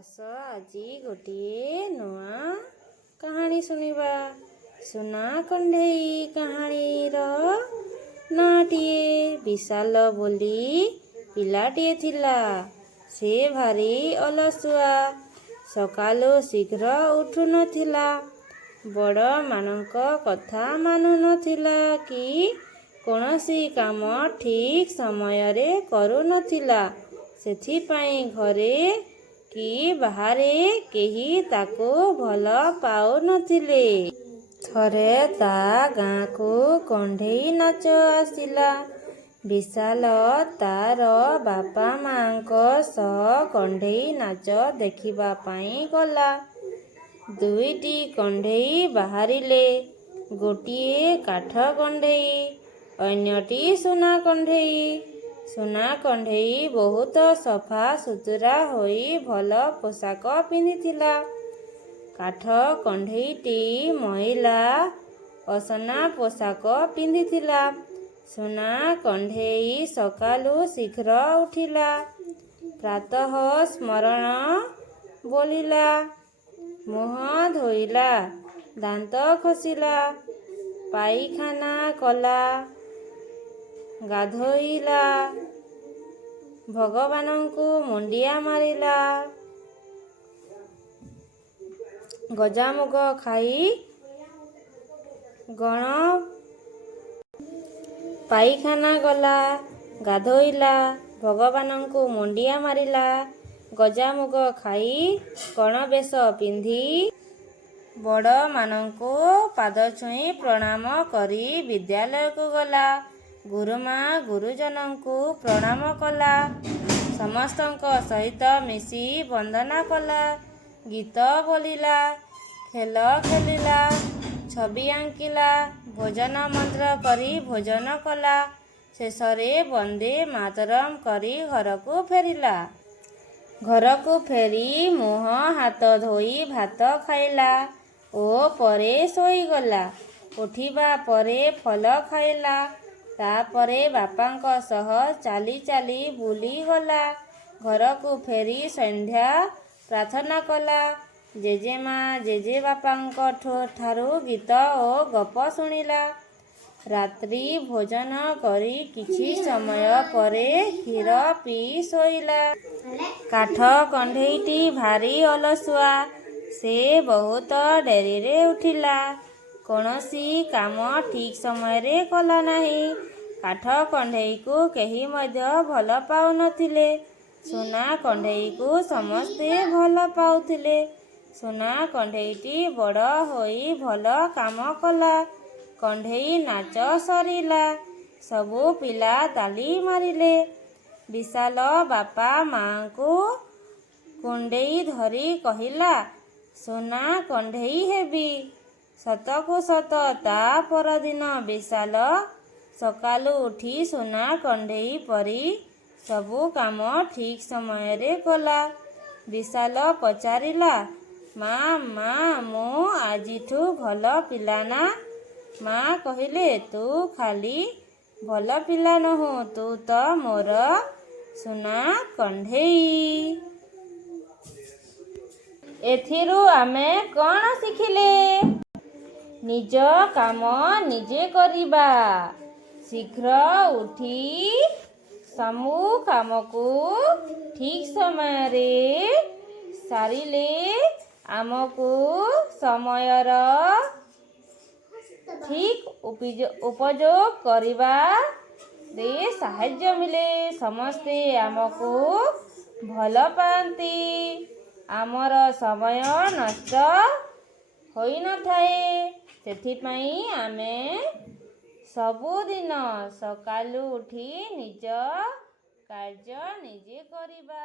ଆସ ଆଜି ଗୋଟିଏ ନୂଆ କାହାଣୀ ଶୁଣିବା। ସୁନା କଣ୍ଢେଇ କାହାଣୀର ନାଁଟିଏ। ବିଶାଲ ବୋଲି ପିଲାଟିଏ ଥିଲା। ସେ ଭାରି ଅଳସୁଆ। ସକାଳୁ ଶୀଘ୍ର ଉଠୁନଥିଲା। ବଡ଼ମାନଙ୍କ କଥା ମାନୁନଥିଲା କି କୌଣସି କାମ ଠିକ୍ ସମୟରେ କରୁନଥିଲା। ସେଥିପାଇଁ ଘରେ କି ବାହାରେ କେହି ତାକୁ ଭଲ ପାଉନଥିଲେ। ଥରେ ତା ଗାଁକୁ କଣ୍ଢେଇ ନାଚ ଆସିଲା। ବିଶାଲ ତାର ବାପା ମାଙ୍କ ସହ କଣ୍ଢେଇ ନାଚ ଦେଖିବା ପାଇଁ ଗଲା। ଦୁଇଟି କଣ୍ଢେଇ ବାହାରିଲେ। ଗୋଟିଏ କାଠ କଣ୍ଢେଇ, ଅନ୍ୟଟି ସୁନା କଣ୍ଢେଇ। ସୁନା କଣ୍ଢେଇ ବହୁତ ସଫା ସୁତୁରା ହୋଇ ଭଲ ପୋଷାକ ପିନ୍ଧିଥିଲା। କାଠ କଣ୍ଢେଇଟି ମଇଳା ଅସନା ପୋଷାକ ପିନ୍ଧିଥିଲା। ସୁନା କଣ୍ଢେଇ ସକାଳୁ ଶୀଘ୍ର ଉଠିଲା। ପ୍ରାତଃ ସ୍ମରଣ ବୋଳିଲା, ମୁହଁ ଧୋଇଲା, ଦାନ୍ତ ଘଷିଲା, ପାଇଖାନା କଲା, ଗାଧୋଇଲା, ଭଗବାନଙ୍କୁ ମୁଣ୍ଡିଆ ମାରିଲା, ଗଜାମୁଗ ଖାଇ ପାଇଖାନା ଗଲା, ଗାଧୋଇଲା, ଭଗବାନଙ୍କୁ ମୁଣ୍ଡିଆ ମାରିଲା, ଗଜାମୁଗ ଖାଇ ଗଣବେଶ ପିନ୍ଧି ବଡ଼ମାନଙ୍କୁ ପାଦ ଛୁଇଁ ପ୍ରଣାମ କରି ବିଦ୍ୟାଳୟକୁ ଗଲା। ଗୁରୁମା ଗୁରୁଜନଙ୍କୁ ପ୍ରଣାମ କଲା। ସମସ୍ତଙ୍କ ସହିତ ମିଶି ବନ୍ଦନା କଲା। ଗୀତ ବୋଲିଲା, ଖେଳ ଖେଳିଲା, ଛବି ଆଙ୍କିଲା, ଭଜନ ମନ୍ତ୍ର କରି ଭୋଜନ କଲା। ଶେଷରେ ବନ୍ଦେ ମାତରମ୍ କରି ଘରକୁ ଫେରିଲା। ଘରକୁ ଫେରି ମୁହଁ ହାତ ଧୋଇ ଭାତ ଖାଇଲା ଓ ପରେ ଶୋଇଗଲା। ଉଠିବା ପରେ ଫଳ ଖାଇଲା। ତାପରେ ବାପାଙ୍କ ସହ ଚାଲି ଚାଲି ବୁଲିଗଲା। ଘରକୁ ଫେରି ସନ୍ଧ୍ୟା ପ୍ରାର୍ଥନା କଲା। ଜେଜେମା ଜେଜେବାପାଙ୍କ ଠାରୁ ଗୀତ ଓ ଗପ ଶୁଣିଲା। ରାତ୍ରି ଭୋଜନ କରି କିଛି ସମୟ ପରେ କ୍ଷୀର ପିଇ ଶୋଇଲା। କାଠ କଣ୍ଢେଇଟି ଭାରି ଅଳସୁଆ। ସେ ବହୁତ ଡେରିରେ ଉଠିଲା। କୌଣସି କାମ ଠିକ୍ ସମୟରେ କଲା ନାହିଁ। କାଠ କଣ୍ଢେଇକୁ କେହି ମଧ୍ୟ ଭଲ ପାଉନଥିଲେ। ସୁନା କଣ୍ଢେଇକୁ ସମସ୍ତେ ଭଲ ପାଉଥିଲେ। ସୁନା କଣ୍ଢେଇଟି ବଡ଼ ହୋଇ ଭଲ କାମ କଲା। କଣ୍ଢେଇ ନାଚ ସରିଲା। ସବୁ ପିଲା ତାଳି ମାରିଲେ। ବିଶାଲ ବାପା ମାଙ୍କୁ କୁଣ୍ଢେଇ ଧରି କହିଲା, ସୁନା କଣ୍ଢେଇ ହେବି। ସତକୁ ସତ ତା ପରଦିନ ବିଶାଲ ସକାଳୁ ଉଠି ସୁନା କଣ୍ଢେଇ ପରି ସବୁ କାମ ଠିକ୍ ସମୟରେ କଲା। ବିଶାଲ ପଚାରିଲା, ମା, ମୁଁ ଆଜିଠୁ ଭଲ ପିଲା ନା? ମା କହିଲେ, ତୁ ଖାଲି ଭଲ ପିଲା ନୁହଁ, ତୁ ତ ମୋର ସୁନା କଣ୍ଢେଇ। ଏଥିରୁ ଆମେ କ'ଣ ଶିଖିଲେ? ନିଜ କାମ ନିଜେ କରିବା। ଶୀଘ୍ର ଉଠି ସବୁ କାମକୁ ଠିକ୍ ସମୟରେ ସାରିଲେ ଆମକୁ ସମୟର ଠିକ୍ ଉପଯୋଗ କରିବାରେ ସାହାଯ୍ୟ ମିଳେ। ସମସ୍ତେ ଆମକୁ ଭଲ ପାଆନ୍ତି। ଆମର ସମୟ ନଷ୍ଟ ହୋଇନଥାଏ। ସେଥିପାଇଁ ଆମେ ସବୁଦିନ ସକାଳୁ ଉଠି ନିଜ କାର୍ଯ୍ୟ ନିଜେ କରିବା।